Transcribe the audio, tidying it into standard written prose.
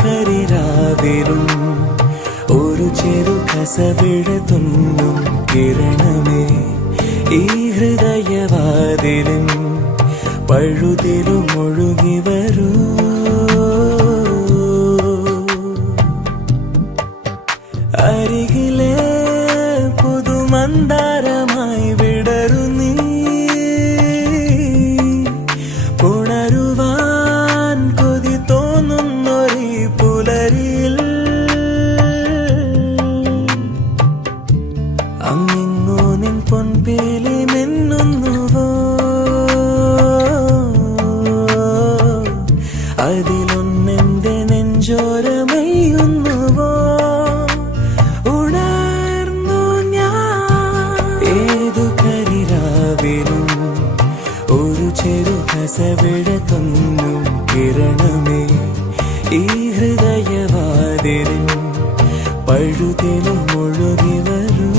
കരിരാവിലും ഒരു ചെറു കസവിട തുന്നും കിരണമേ ഈ ഹൃദയവാതിലും പഴുതിലും ഒഴുകി വരൂ. അരികിലെ പുതുമന്ദാരമായി വിടരു നീ, പുണരുവാൻ കൊതി തോന്നുന്നൊരു പുലരിയിൽ അങ്ങിങ്ങോ നിൻ പൊൻപേലി മിന്നുന്നുവോ, അതിലൊന്നെന്റെ നെഞ്ചോരമയുന്നുവോ. ഉണർന്നു ഞാൻ ഏതു കരിരാവിലും ഒരു ചെറു കസവിട തുന്നും കിരണമേ ഈ ഹൃദയവാതിലും പഴുതിലും ഒഴുകി വരൂ.